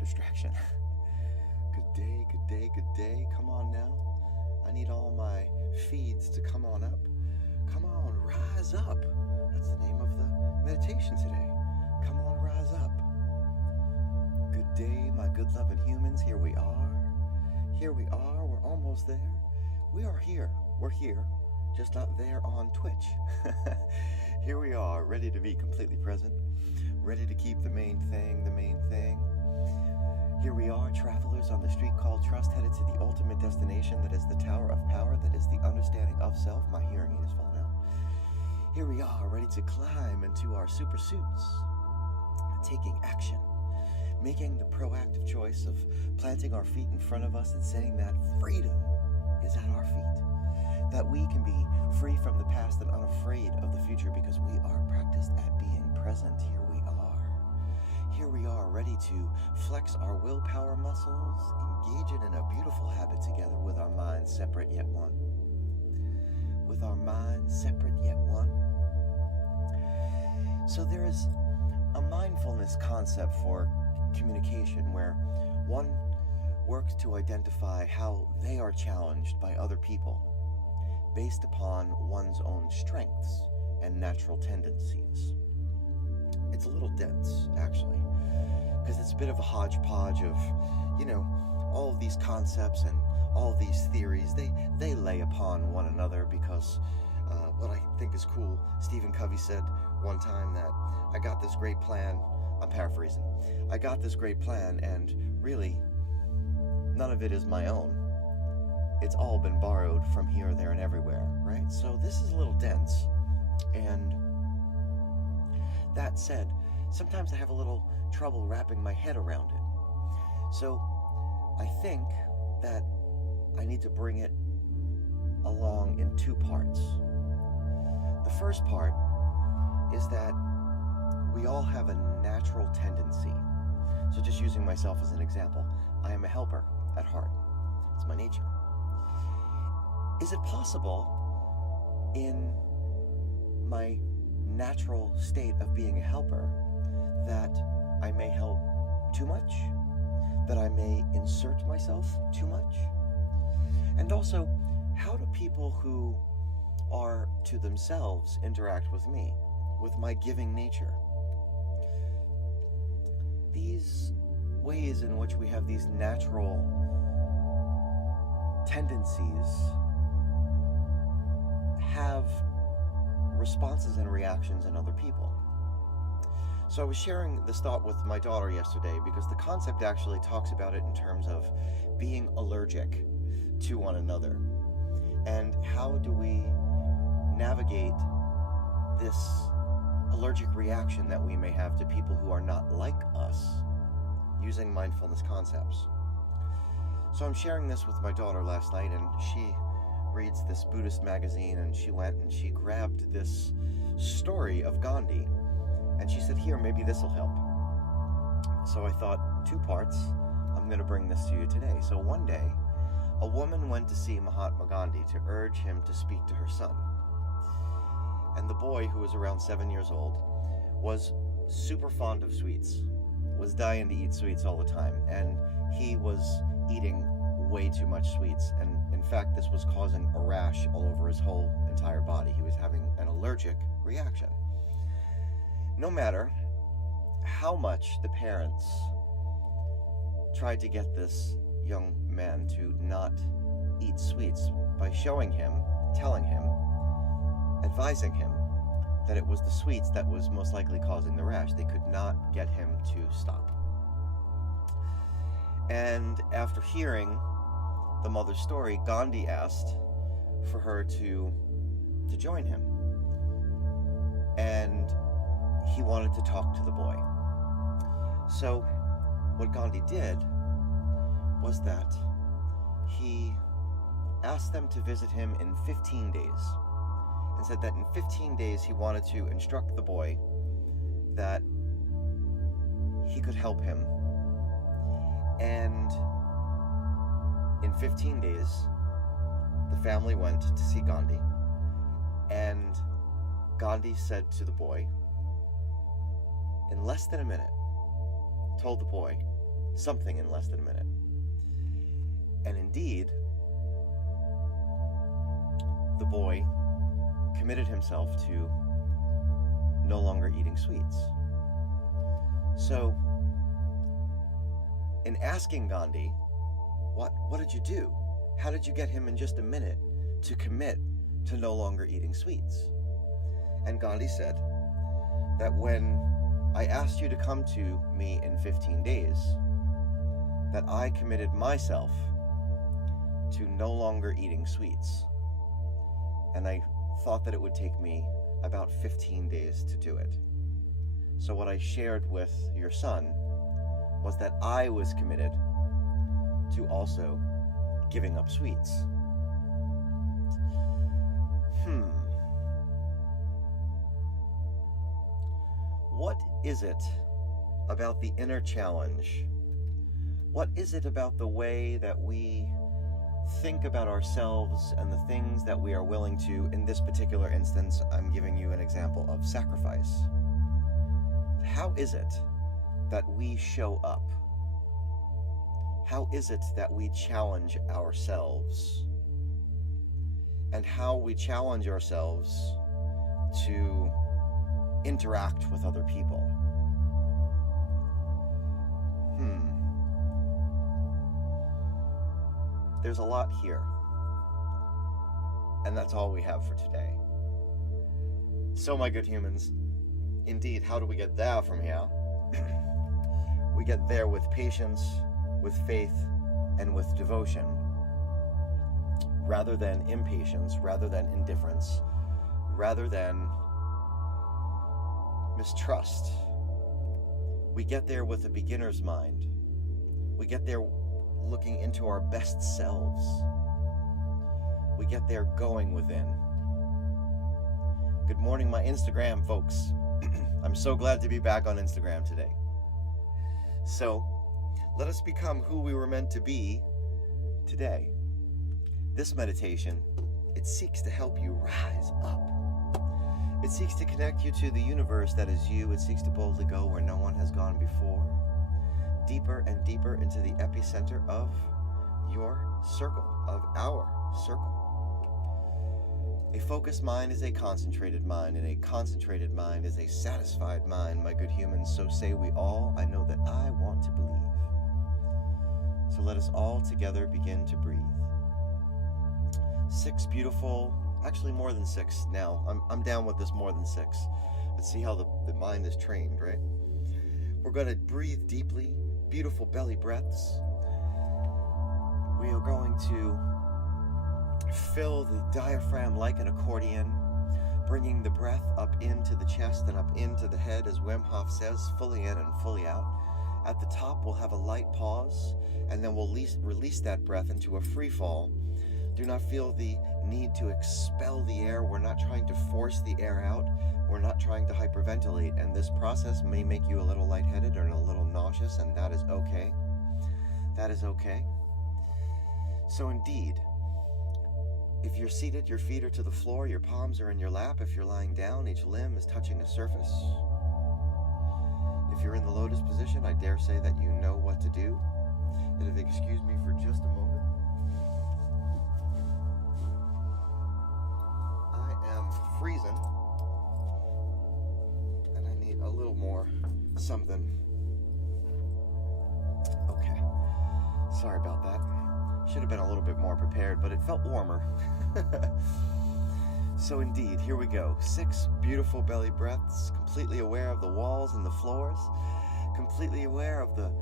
distraction. Good day, good day, good day. Come on now. I need all my feeds to come on up. Come on, rise up. That's the name of the meditation today. Come on, rise up. Good day, my good loving humans. Here we are. Here we are. We're almost there. We are here. We're here, just not there on Twitch. Here we are, ready to be completely present, ready to keep the main thing the main thing. Here we are, travelers on the street called trust, headed to the ultimate destination that is the Tower of Power, that is the understanding of self. My hearing aid has fallen out. Here we are, ready to climb into our super suits, taking action, making the proactive choice of planting our feet in front of us and saying that freedom is at our feet, that we can be free from the past and unafraid of the future because we are practiced at being present. Here we are. Here we are, ready to flex our willpower muscles, engaging in a beautiful habit together with our minds separate yet one. With our minds separate yet one. So there is a mindfulness concept for communication where one works to identify how they are challenged by other people based upon one's own strengths and natural tendencies. It's a little dense, actually, because it's a bit of a hodgepodge of, all of these concepts and all of these theories. They lay upon one another because what I think is cool, Stephen Covey said one time that I got this great plan. I'm paraphrasing. I got this great plan, and really, none of it is my own. It's all been borrowed from here, there, and everywhere, right? So this is a little dense. And that said, sometimes I have a little trouble wrapping my head around it. So I think that I need to bring it along in two parts. The first part is that we all have a natural tendency. So just using myself as an example, I am a helper at heart. It's my nature. Is it possible in my natural state of being a helper that I may help too much? That I may insert myself too much? And also, how do people who are to themselves interact with me, with my giving nature? These ways in which we have these natural tendencies have responses and reactions in other people. So I was sharing this thought with my daughter yesterday because the concept actually talks about it in terms of being allergic to one another. And how do we navigate this allergic reaction that we may have to people who are not like us using mindfulness concepts? So I'm sharing this with my daughter last night, and she reads this Buddhist magazine, and she went and she grabbed this story of Gandhi, and she said, here, maybe this will help. So I thought, two parts, I'm going to bring this to you today. So one day, a woman went to see Mahatma Gandhi to urge him to speak to her son. And the boy, who was around 7 years old, was super fond of sweets, was dying to eat sweets all the time, and he was eating way too much sweets, and in fact this was causing a rash all over his whole entire body. He was having an allergic reaction. No matter how much the parents tried to get this young man to not eat sweets by showing him, telling him, advising him that it was the sweets that was most likely causing the rash, they could not get him to stop. And after hearing the mother's story, Gandhi asked for her to join him. And he wanted to talk to the boy. So what Gandhi did was that he asked them to visit him in 15 days and said that in 15 days he wanted to instruct the boy that he could help him. And in 15 days, the family went to see Gandhi, and Gandhi said to the boy, in less than a minute, told the boy something in less than a minute. And indeed, the boy committed himself to no longer eating sweets. So, in asking Gandhi, what did you do? How did you get him in just a minute to commit to no longer eating sweets? And Gandhi said that when I asked you to come to me in 15 days, that I committed myself to no longer eating sweets. And I thought that it would take me about 15 days to do it. So what I shared with your son was that I was committed to also giving up sweets. What is it about the inner challenge? What is it about the way that we think about ourselves and the things that we are willing to, in this particular instance, I'm giving you an example of sacrifice. How is it that we show up? How is it that we challenge ourselves? And how we challenge ourselves to interact with other people? There's a lot here. And that's all we have for today. So, my good humans, indeed, how do we get there from here? We get there with patience, with faith, and with devotion, rather than impatience, rather than indifference, rather than mistrust. We get there with a beginner's mind. We get there looking into our best selves. We get there going within. Good morning, my Instagram folks. I'm so glad to be back on Instagram today. So, let us become who we were meant to be today. This meditation, it seeks to help you rise up. It seeks to connect you to the universe that is you. It seeks to boldly go where no one has gone before. Deeper and deeper into the epicenter of your circle, of our circle. A focused mind is a concentrated mind, and a concentrated mind is a satisfied mind, my good humans. So say we all, I know that I want to believe. So let us all together begin to breathe. 6 beautiful, actually more than 6 now. I'm down with this more than 6. Let's see how the mind is trained, right? We're going to breathe deeply, beautiful belly breaths. We are going to fill the diaphragm like an accordion, bringing the breath up into the chest and up into the head, as Wim Hof says, fully in and fully out. At the top, we'll have a light pause, and then we'll release that breath into a free fall. Do not feel the need to expel the air. We're not trying to force the air out. We're not trying to hyperventilate, and this process may make you a little lightheaded or a little nauseous, and that is okay. That is okay. So indeed, if you're seated, your feet are to the floor, your palms are in your lap. If you're lying down, each limb is touching a surface. If you're in the lotus position, I dare say that you know what to do. And if you excuse me for just a moment, I am freezing, and I need a little more something. Okay, sorry about that. Should have been a little bit more prepared, but it felt warmer. So indeed, here we go. 6 beautiful belly breaths, completely aware of the walls and the floors, completely aware of the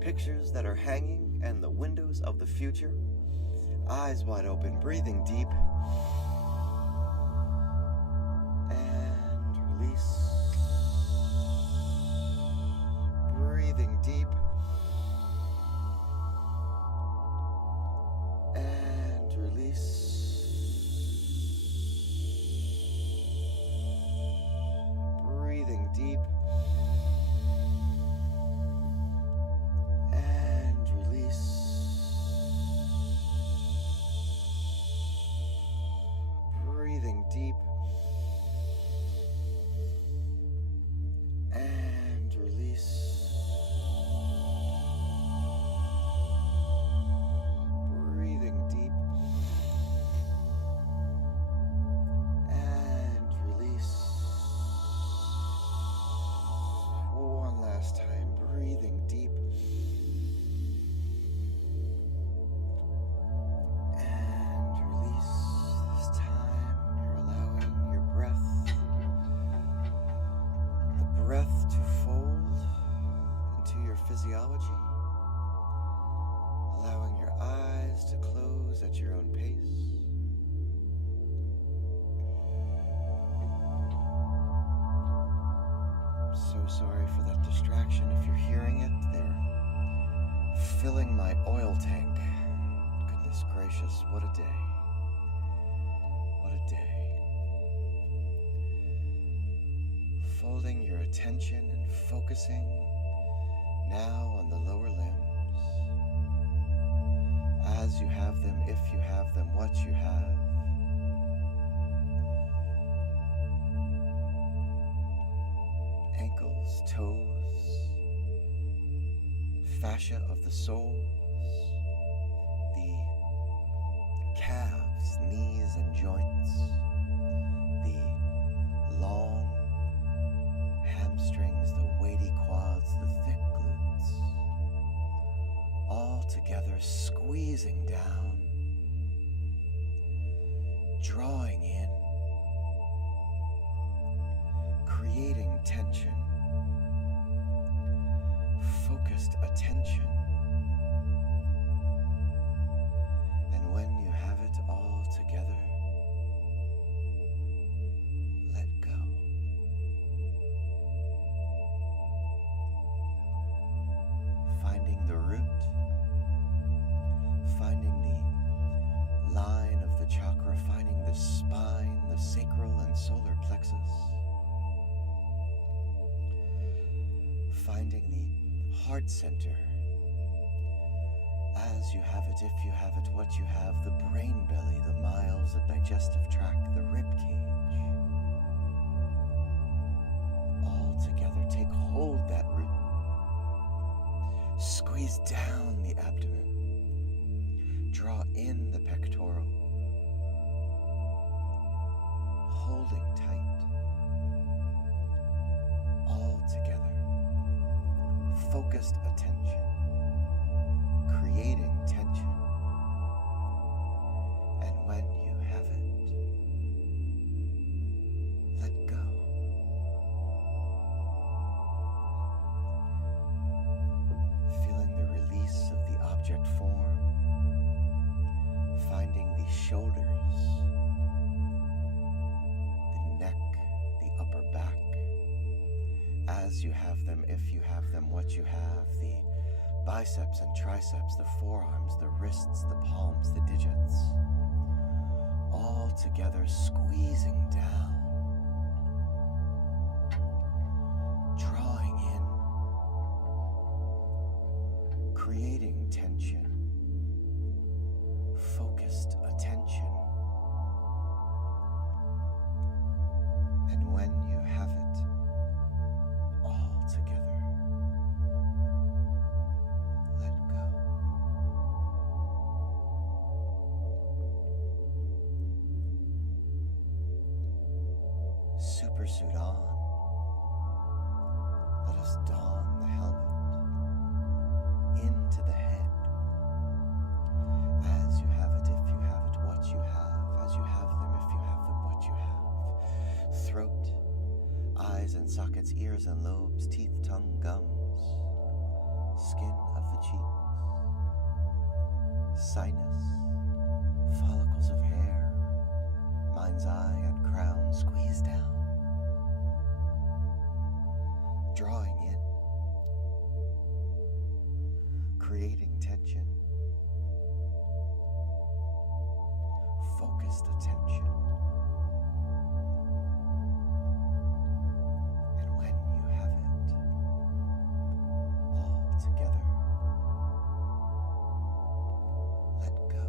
pictures that are hanging and the windows of the future. Eyes wide open, breathing deep. And release. Breathing deep. And release. Breathing deep. And release. physiology, allowing your eyes to close at your own pace. So sorry for that distraction. If you're hearing it, they're filling my oil tank. Goodness gracious, what a day. What a day. Folding your attention and focusing now on the lower limbs. As you have them, if you have them, what you have. Ankles, toes, fascia of the soles, the calves, knees and joints, the long hamstrings, the weighty quads, the thick glutes, all together squeezing down, drawing in, creating tension, focused attention. And when you have it all together, let go. Finding the root, finding the line of the chakra, finding the spine, the sacral and solar plexus, finding the heart center, as you have it, if you have it, what you have, the brain belly, the miles of digestive tract, the rib cage, all together. Take hold that root, squeeze down the abdomen, draw in the pectoral, holding tight, all together. Focused attention, creating tension, and when you have it, let go. Feeling the release of the object form, finding the shoulders, the neck, the upper back, as you have them, if you have them, what you have, the biceps and triceps, the forearms, the wrists, the palms, the digits, all together squeezing down, drawing in, creating tension, focused attention, and when you have it all together, let go. Super suit on. Let us don the helmet into the head. As you have it, if you have it, what you have. As you have them, if you have them, what you have. Throat, eyes and sockets, ears and lobes, teeth, tongue, gums, skin of the cheeks, sinus, follicles of hair, mind's eye and crown, squeeze down, drawing in, creating tension, focused attention. And when you have it all together, let go.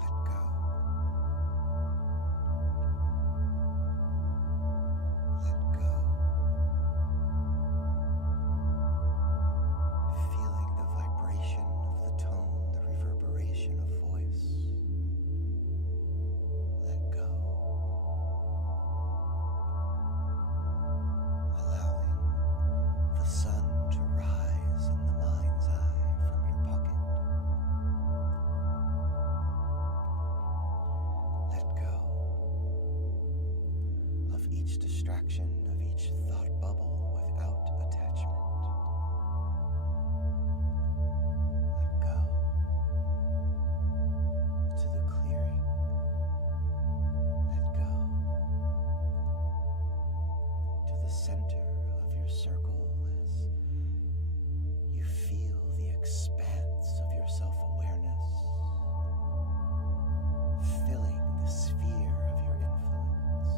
Let go. Let go. Feeling the vibration fraction of each thought bubble without attachment. Let go to the clearing. Let go to the center of your circle as you feel the expanse of your self-awareness, filling the sphere of your influence.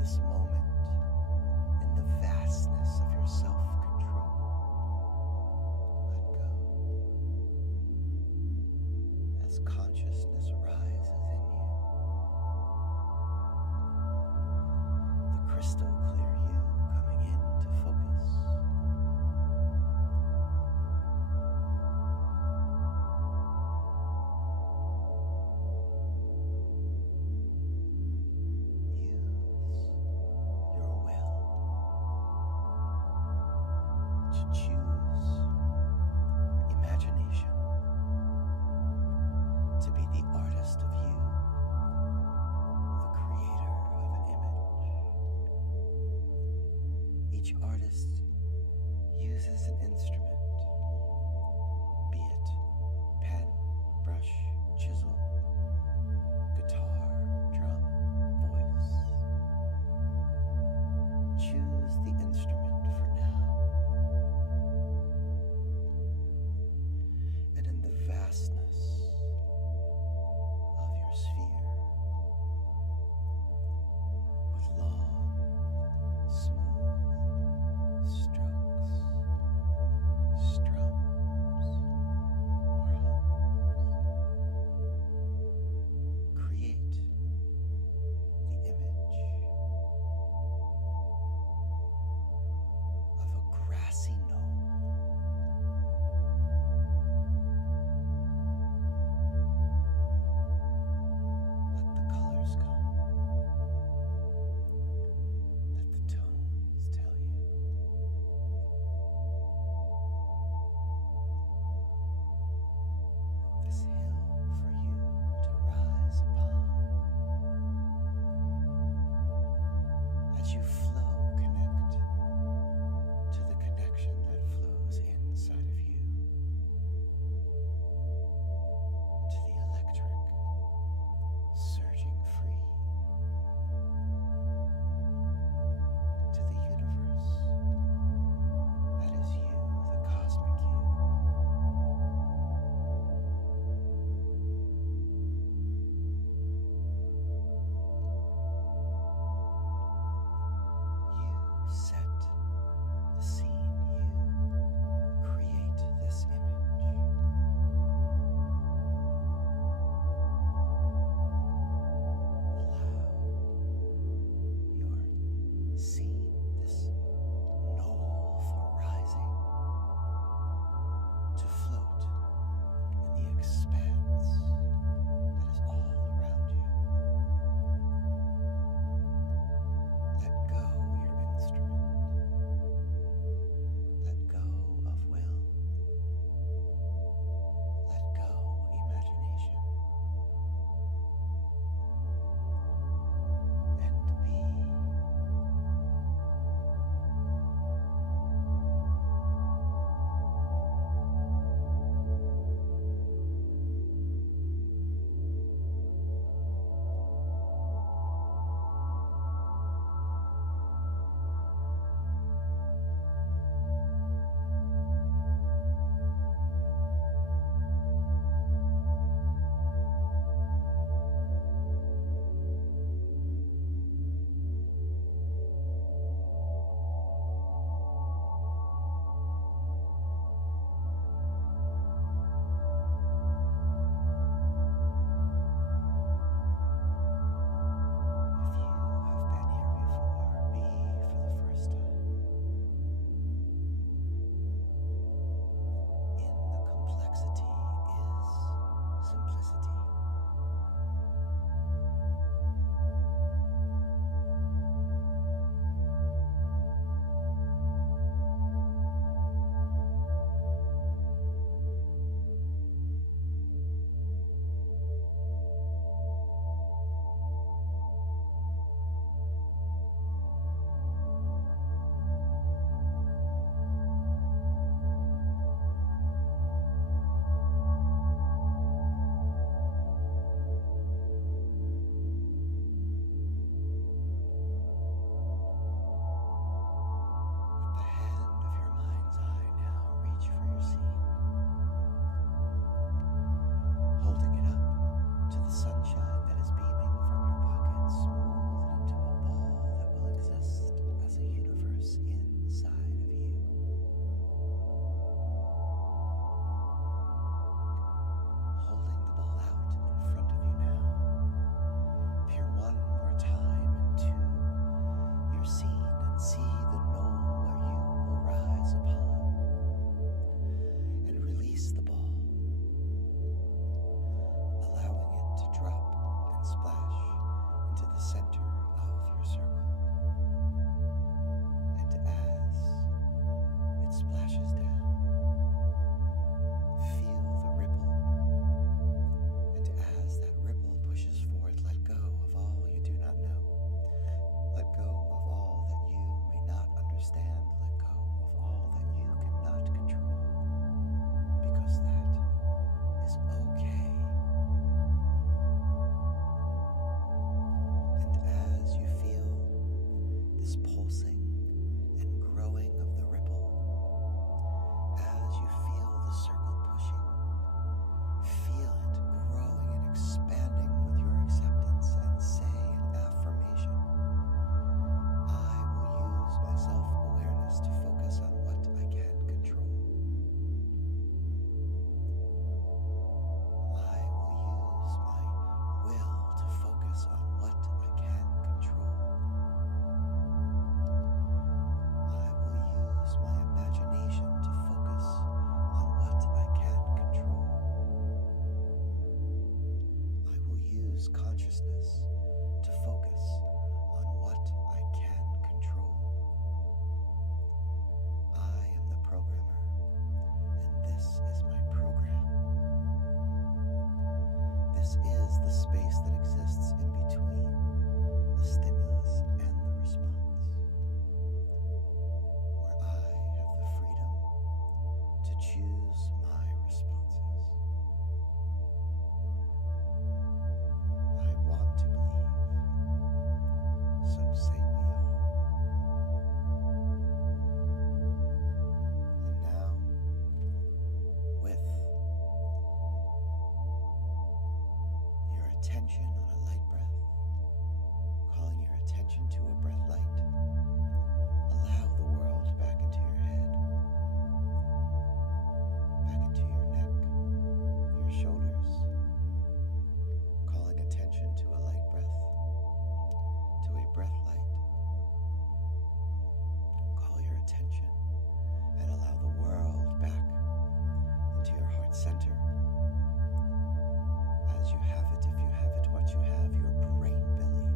This moment in the vastness of your self-control. Let go as consciousness rises in you. The crystal clear you coming into focus. Use your will to choose imagination to be the artist of you, the creator of an image. Each artist uses an instrument, be it pen, brush, chisel, guitar, drum, voice. Choose the instrument for now. And in the vastness of your sphere, with long, smooth space that exists in between the stimulus and the response, where I have the freedom to choose my responses. I want to believe, so say we all. And now, with your attention on a light breath, calling your attention to a breath light, allow the world back into your head, back into your neck, your shoulders, calling attention to a light breath, to a breath light. Call your attention and allow the world back into your heart center. As you have it, if you have it, what you have, your brain belly,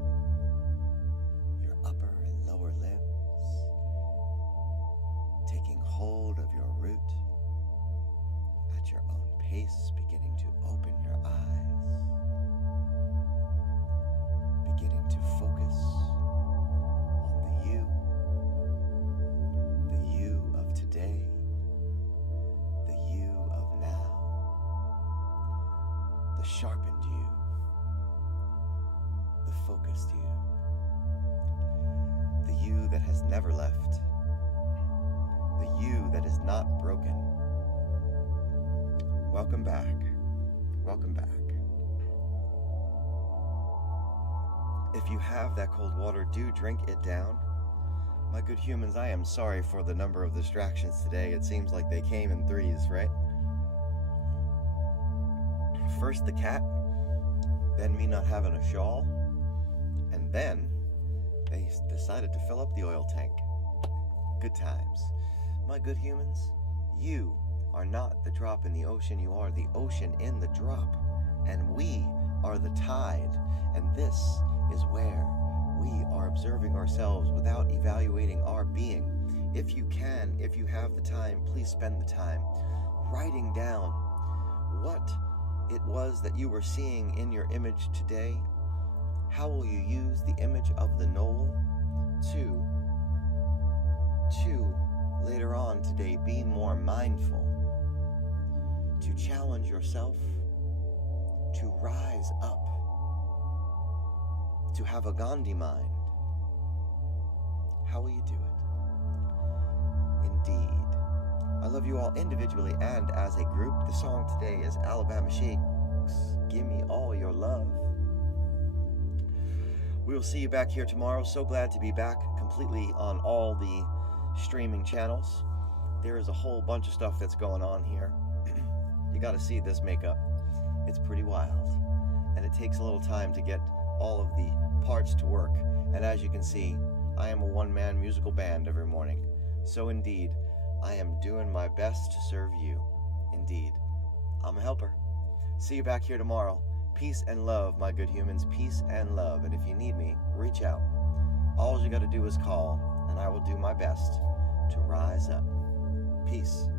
your upper and lower limbs, taking hold of your root at your own pace, beginning to open your eyes, beginning to focus on the you of today, the you of now, the sharpened you, the focused you, the you that has never left, the you that is not broken. Welcome back. Welcome back. If you have that cold water, do drink it down. My good humans, I am sorry for the number of distractions today. It seems like they came in threes, right? First the cat, then me not having a shawl, and then they decided to fill up the oil tank. Good times. My good humans, you are not the drop in the ocean, you are the ocean in the drop, and we are the tide, and this is where we are observing ourselves without evaluating our being. If you can, if you have the time, please spend the time writing down what it was that you were seeing in your image today. How will you use the image of the knoll to later on today be more mindful, to challenge yourself, to rise up, to have a Gandhi mind? How will you do it? Indeed. I love you all individually and as a group. The song today is Alabama Shakes, Give Me All Your Love. We will see you back here tomorrow. So glad to be back completely on all the streaming channels. There is a whole bunch of stuff that's going on here. You got to see this makeup. It's pretty wild. And it takes a little time to get all of the parts to work. And as you can see, I am a one-man musical band every morning. So indeed, I am doing my best to serve you. Indeed, I'm a helper. See you back here tomorrow. Peace and love, my good humans. Peace and love. And if you need me, reach out. All you got to do is call, and I will do my best to rise up. Peace.